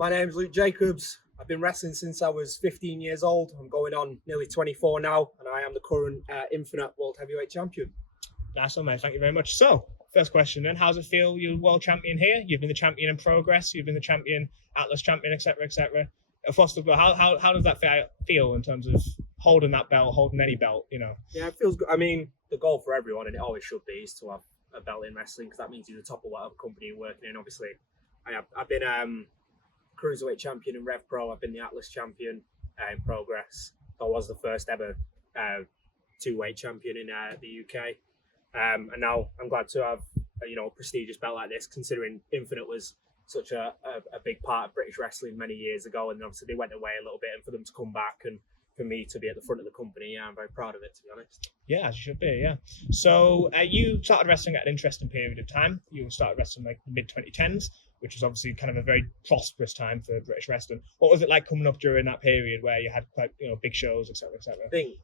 My name's Luke Jacobs. I've been wrestling since I was 15 years old. I'm going on nearly 24 now, and I am the current Infinite World Heavyweight Champion. Nice one, mate. Thank you very much. So, first question then, how's it feel? You're world champion here. You've been the champion in Progress. You've been the champion, Atlas champion, etc., etc. How does that feel in terms of holding that belt, holding any belt? You know. Yeah, it feels good. I mean, the goal for everyone, and it always should be, is to have a belt in wrestling because that means you're the top of whatever company you're working in. Obviously, I've been Cruiserweight champion in Rev Pro. I've been the Atlas champion in Progress. I was the first ever two-weight champion in the UK. And now I'm glad to have a prestigious belt like this, considering Infinite was such a big part of British wrestling many years ago, and obviously they went away a little bit, and for them to come back and for me to be at the front of the company, I'm very proud of it, to be honest. Yeah, as you should be, yeah. So you started wrestling at an interesting period of time. You started wrestling like the mid-2010s, which was obviously kind of a very prosperous time for British wrestling. What was it like coming up during that period where you had quite big shows, etc., etc.? I think,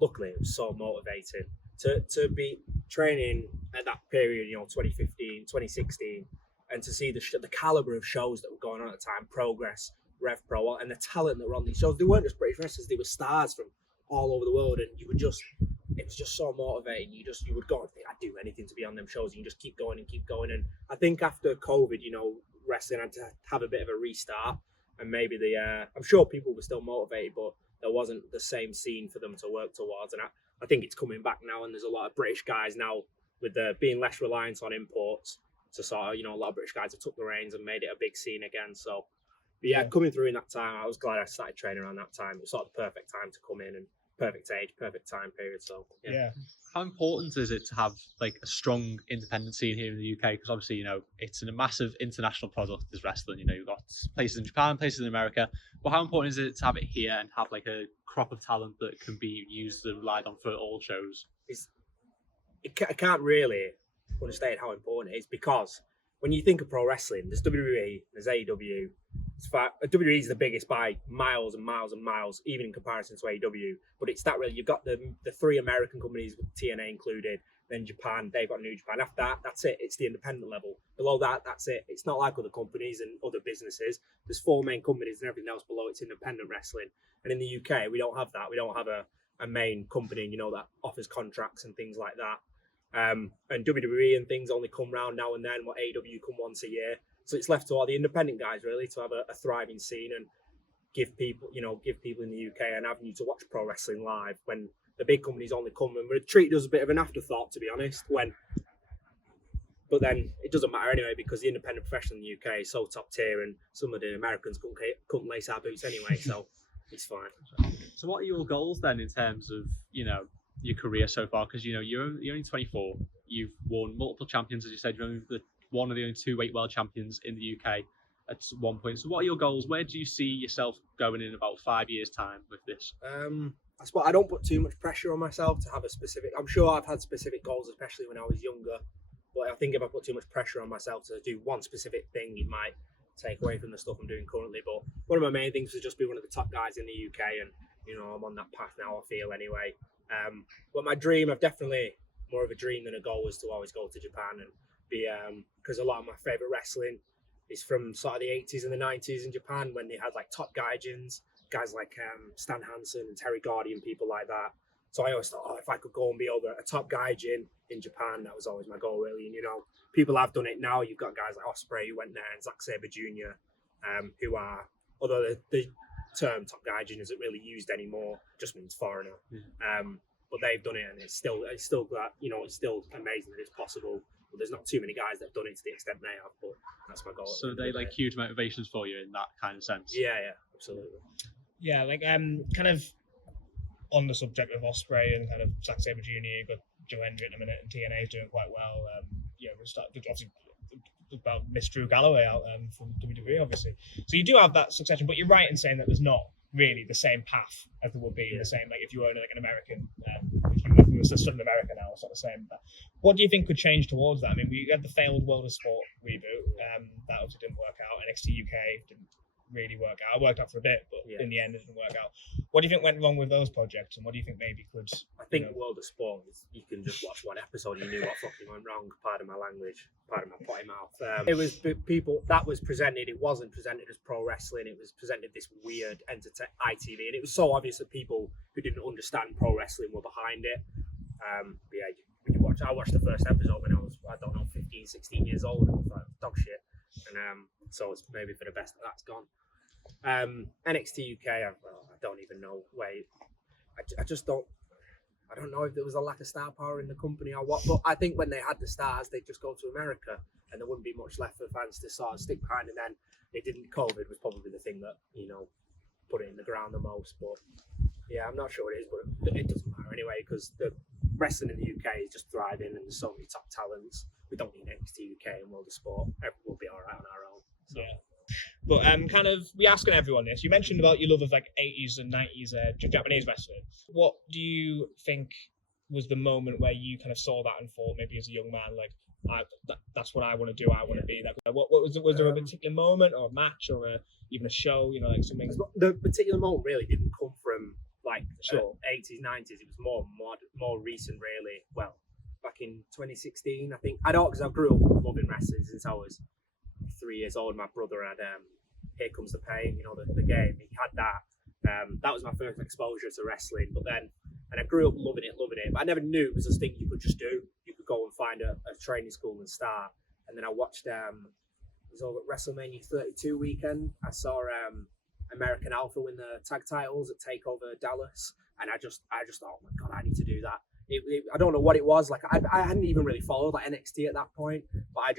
luckily, it was so motivating to be training at that period, 2015, 2016, and to see the caliber of shows that were going on at the time, Progress, Rev Pro, and the talent that were on these shows. They weren't just British wrestlers; they were stars from all over the world, and it was just so motivating. You would go and think, I'd do anything to be on them shows. You just keep going and keep going. And I think after COVID, wrestling had to have a bit of a restart, and maybe I'm sure people were still motivated, but there wasn't the same scene for them to work towards. And I think it's coming back now, and there's a lot of British guys now with being less reliant on imports. So sort of, a lot of British guys have took the reins and made it a big scene again. So, but yeah, coming through in that time, I was glad I started training around that time. It was sort of the perfect time to come in, and perfect age, perfect time period. So yeah. How important is it to have like a strong independent scene here in the UK? Because obviously, it's a massive international product, is wrestling. You've got places in Japan, places in America. But how important is it to have it here and have like a crop of talent that can be used and relied on for all shows? I can't really understate how important it is, because when you think of pro wrestling, there's WWE, there's AEW. WWE is the biggest by miles and miles and miles, even in comparison to AEW. But it's that really, you've got the three American companies with TNA included, then Japan, they've got New Japan. After that, that's it. It's the independent level. Below that, that's it. It's not like other companies and other businesses. There's four main companies and everything else below it's independent wrestling. And in the UK, we don't have that. We don't have a main company, that offers contracts and things like that. And WWE and things only come round now and then. AEW come once a year. So it's left to all the independent guys really to have a thriving scene and give people in the UK an avenue to watch pro wrestling live, when the big companies only come and we're treated as a bit of an afterthought, to be honest. But then it doesn't matter anyway, because the independent profession in the UK is so top tier, and some of the Americans couldn't lace our boots anyway, so it's fine. So what are your goals then in terms of your career so far? Because you're only 24. You've won multiple champions, as you said. You're only one of the only two-weight world champions in the UK at one point. So what are your goals? Where do you see yourself going in about 5 years' time with this? I suppose I don't put too much pressure on myself to have a specific. I'm sure I've had specific goals, especially when I was younger. But I think if I put too much pressure on myself to do one specific thing, it might take away from the stuff I'm doing currently. But one of my main things is just be one of the top guys in the UK, and I'm on that path now, I feel anyway. But my dream, I've definitely more of a dream than a goal, is to always go to Japan and be, because a lot of my favourite wrestling is from sort of the 80s and the 90s in Japan, when they had like top gaijins, guys like Stan Hansen and Terry Gordy and people like that. So I always thought, if I could go and be over a top gaijin in Japan, that was always my goal really. And people have done it now. You've got guys like Ospreay who went there, and Zack Sabre Jr., who are, although the term top gaijin isn't really used anymore, just means foreigner. But they've done it, and it's still that it's still amazing that it's possible. But there's not too many guys that have done it to the extent they have. But that's my goal. So they like huge motivations for you in that kind of sense. Yeah, absolutely. Yeah, like kind of on the subject of Ospreay and kind of Zack Sabre Jr., you've got Joe Hendry at the minute, and TNA is doing quite well. We started obviously about Miss Drew Galloway out from WWE, obviously. So you do have that succession, but you're right in saying that there's not really the same path as there would be the same, like if you were like an American, if you were still in America now, it's not the same. But what do you think could change towards that? I mean, we had the failed World of Sport reboot, that obviously didn't work out. NXT UK didn't really work out. It worked out for a bit, but Yeah. in the end, it didn't work out. What do you think went wrong with those projects, and what do you think maybe could? I think World of Sport, you can just watch one episode, you knew what fucking went wrong. Pardon my language, pardon my potty mouth. It was people that was presented. It wasn't presented as pro wrestling. It was presented this weird ITV, and it was so obvious that people who didn't understand pro wrestling were behind it. But yeah, you watch. I watched the first episode when I was, I don't know, 15, 16 years old. And I was like, dog shit. And so it's maybe for the best that that's gone. NXT UK, I don't even know where. I just don't. I don't know if there was a lack of star power in the company or what. But I think when they had the stars, they'd just go to America, and there wouldn't be much left for fans to sort of stick behind. And then they didn't. COVID was probably the thing that put it in the ground the most. But yeah, I'm not sure what it is, but it doesn't matter anyway because the wrestling in the UK is just thriving, and there's so many top talents. We don't need NXT UK and World of Sport. We'll be all right on our own. So. Yeah. But kind of, we asking everyone this. You mentioned about your love of like 80s and 90s Japanese wrestling. What do you think was the moment where you kind of saw that and thought, maybe as a young man, like, that's what I want to do. I want to be that. What was it? Was there a particular moment or a match or even a show? Like something. The particular moment really didn't come from like 80s, 90s. It was more recent, really. Well, back in 2016, I think. I don't, because I grew up loving wrestling since I was 3 years old. My brother had Here Comes the Pain, the game. He had that. That was my first exposure to wrestling. But then, and I grew up loving it. But I never knew it was a thing you could just do. You could go and find a training school and start. And then I watched. It was over at WrestleMania 32 weekend. I saw American Alpha win the tag titles at Takeover Dallas, and I just thought, oh my god, I need to do that. I don't know what it was. Like I hadn't even really followed like NXT at that point, but I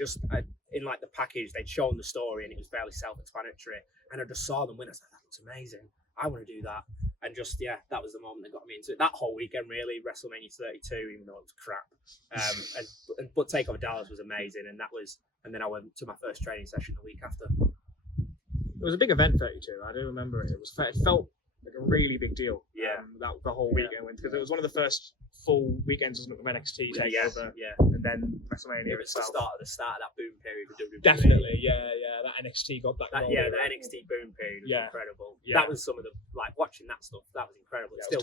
in like the package they'd shown the story and it was fairly self-explanatory, and I just saw them win. I was like, that looks amazing. I want to do that, and that was the moment that got me into it. That whole weekend, really, WrestleMania 32, even though it was crap, but Takeover Dallas was amazing, and then I went to my first training session the week after. It was a big event, 32. I do remember it. It felt like a really big deal. Yeah. That the whole weekend went, because it was one of the first full weekends of NXT takeover. Yeah. And then WrestleMania. It was the start of that boom period for WWE. Definitely, yeah. That NXT got that. The NXT boom period was incredible. Yeah. That was some of the watching that stuff. That was incredible. It Yeah,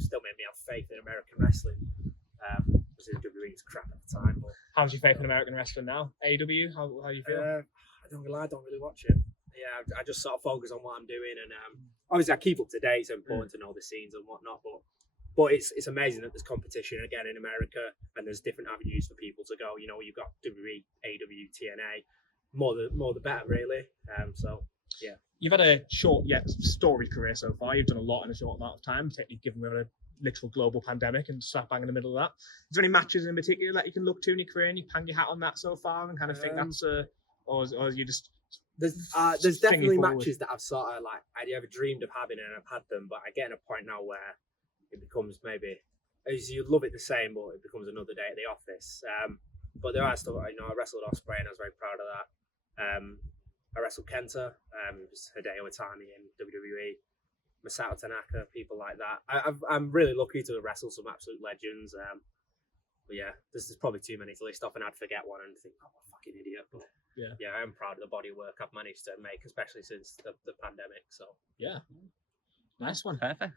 still made me have faith in American wrestling. Because WWE was crap at the time. But how's your faith in American wrestling now? AEW, how you feel? I don't really watch it. Yeah, I just sort of focus on what I'm doing, and obviously I keep up to date. It's important to know the scenes and whatnot, but it's amazing that there's competition again in America, and there's different avenues for people to go. You've got WWE, AEW, TNA, more the better, really. So yeah, you've had a short yet storied career so far. You've done a lot in a short amount of time, particularly given we're in a literal global pandemic and slap bang in the middle of that. Is there any matches in particular that you can look to in your career and you hang your hat on that so far and kind of think that's or you just. There's definitely matches that I've sort of like I ever dreamed of having, and I've had them, but I get at a point now where it becomes maybe as you love it the same, but it becomes another day at the office. But there are still, I wrestled Ospreay and I was very proud of that. I wrestled Kenta, it was Hideo Itami in WWE, Masato Tanaka, people like that. I'm really lucky to have wrestled some absolute legends. But yeah, there's probably too many to list off, and I'd forget one and think, oh, what a fucking idiot. But yeah, I'm proud of the body of work I've managed to make, especially since the pandemic. So yeah, nice one. Perfect.